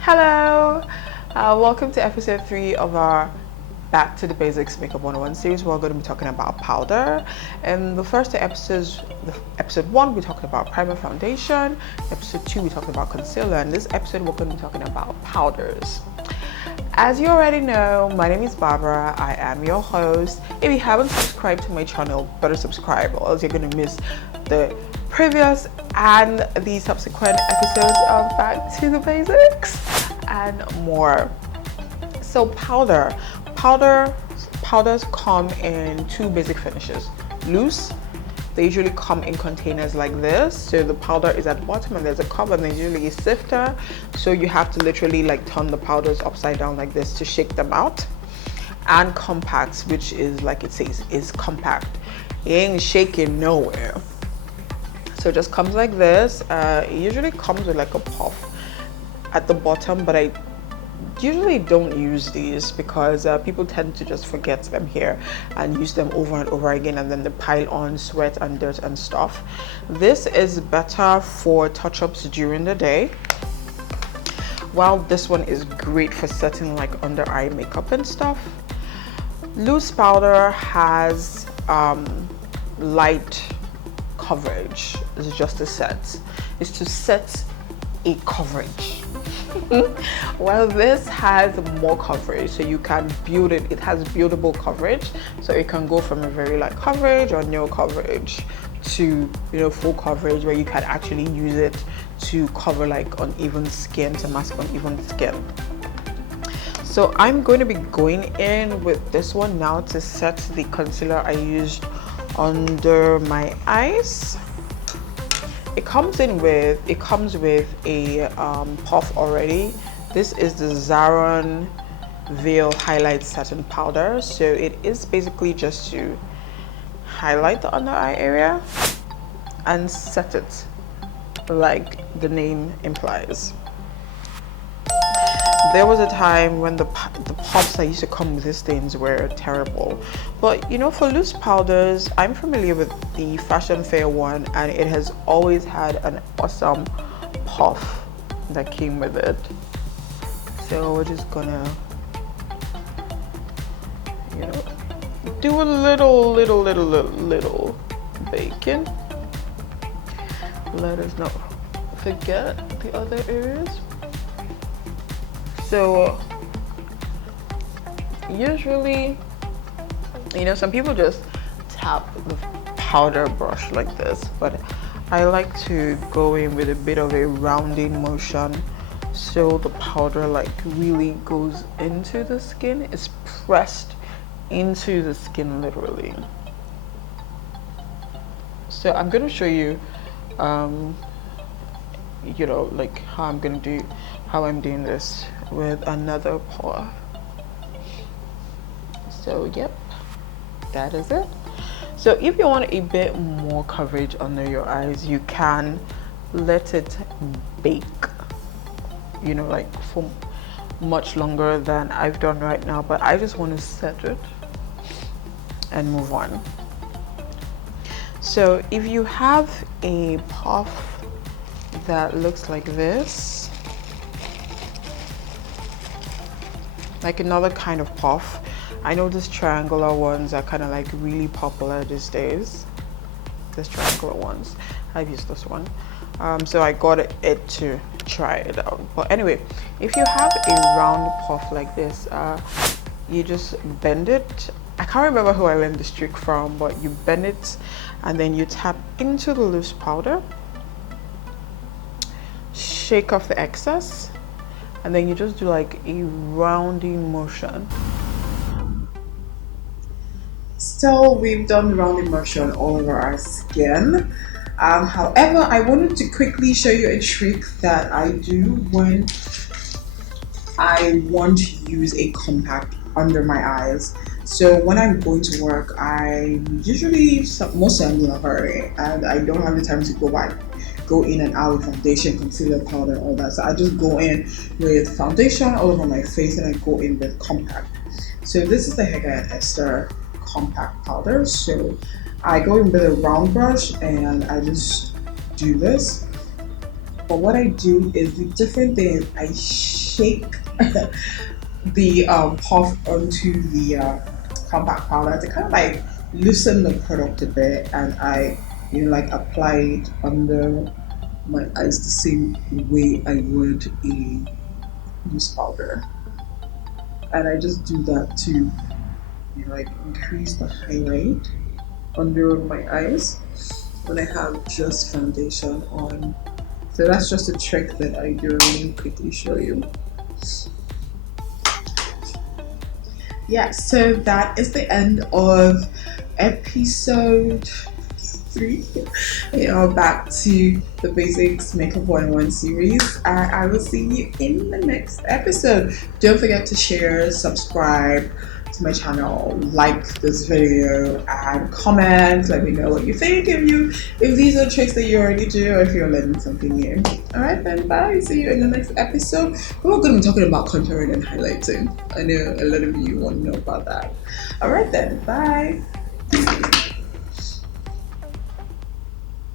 Hello, welcome to episode 3 of our Back to the Basics Makeup 101 series. We're going to be talking about powder. In the first two episodes, episode 1 we talked about primer, foundation. Episode 2 we talked about concealer, and this episode we're going to be talking about powders. As you already know, my name is Barbara. I am your host. If you haven't subscribed to my channel, better subscribe or else you're going to miss the previous and the subsequent episodes of Back to the Basics and more. So powders come in two basic finishes. Loose, they usually come in containers like this, so the powder is at the bottom and there's a cover and there's usually a sifter, so you have to literally like turn the powders upside down like this to shake them out. And compacts, which is like it says, is compact. It ain't shaking nowhere. So it just comes like this. It usually comes with like a puff at the bottom, but I usually don't use these because people tend to just forget them here and use them over and over again, and then they pile on sweat and dirt and stuff. This is better for touch-ups during the day, while this one is great for setting like under eye makeup and stuff. Loose powder has light coverage. It's just a set. It's to set a coverage. Well, this has more coverage, so you can build it. It has buildable coverage, so it can go from a very light coverage or no coverage to, you know, full coverage, where you can actually use it to cover like uneven skin, to mask uneven skin. So I'm going to be going in with this one now to set the concealer I used under my eyes. It comes with a puff already. This is the Zaron Veil Highlight Satin Powder. So it is basically just to highlight the under eye area and set it like the name implies. There was a time when the puffs that used to come with these things were terrible, but you know, for loose powders, I'm familiar with the Fashion Fair one, and it has always had an awesome puff that came with it. So we're just gonna, you know, do a little baking. Let us not forget the other areas. So usually, you know, some people just tap the powder brush like this, but I like to go in with a bit of a rounding motion, so the powder like really goes into the skin. It's pressed into the skin literally. So I'm gonna show you you know, like how I'm doing this with another pour. So yep, that is it. So if you want a bit more coverage under your eyes, you can let it bake, you know, like for much longer than I've done right now, but I just want to set it and move on. So if you have a puff that looks like this, like another kind of puff, I know these triangular ones are kind of like really popular these days. These triangular ones, I've used this one, so I got it to try it out. But anyway, if you have a round puff like this, you just bend it. I can't remember who I learned this trick from, but you bend it and then you tap into the loose powder, shake off the excess, and then you just do like a rounding motion. So we've done the rounding motion all over our skin. However, I wanted to quickly show you a trick that I do when I want to use a compact under my eyes. So when I'm going to work, I usually, mostly I'm in a hurry and I don't have the time to go in and out with foundation, concealer, powder, all that. So I just go in with foundation all over my face and I go in with compact. So this is the Hega and Esther compact powder. So I go in with a round brush and I just do this But what I do is the different thing is I shake the puff onto the compact powder to kind of like loosen the product a bit, and I like apply it under my eyes the same way I would a loose powder, and I just do that to like increase the highlight under my eyes when I have just foundation on. So that's just a trick that I do. Let me quickly show you. Yeah, so that is the end of episode 3. Back to the Basics Makeup 101 series. I will see you in the next episode. Don't forget to share, subscribe to my channel, like this video, and comment. Let me know what you think, if these are tricks that you already do, or if you're learning something new. Alright then, bye. See you in the next episode. We're going to be talking about contouring and highlighting. I know a lot of you want to know about that. Alright then, bye.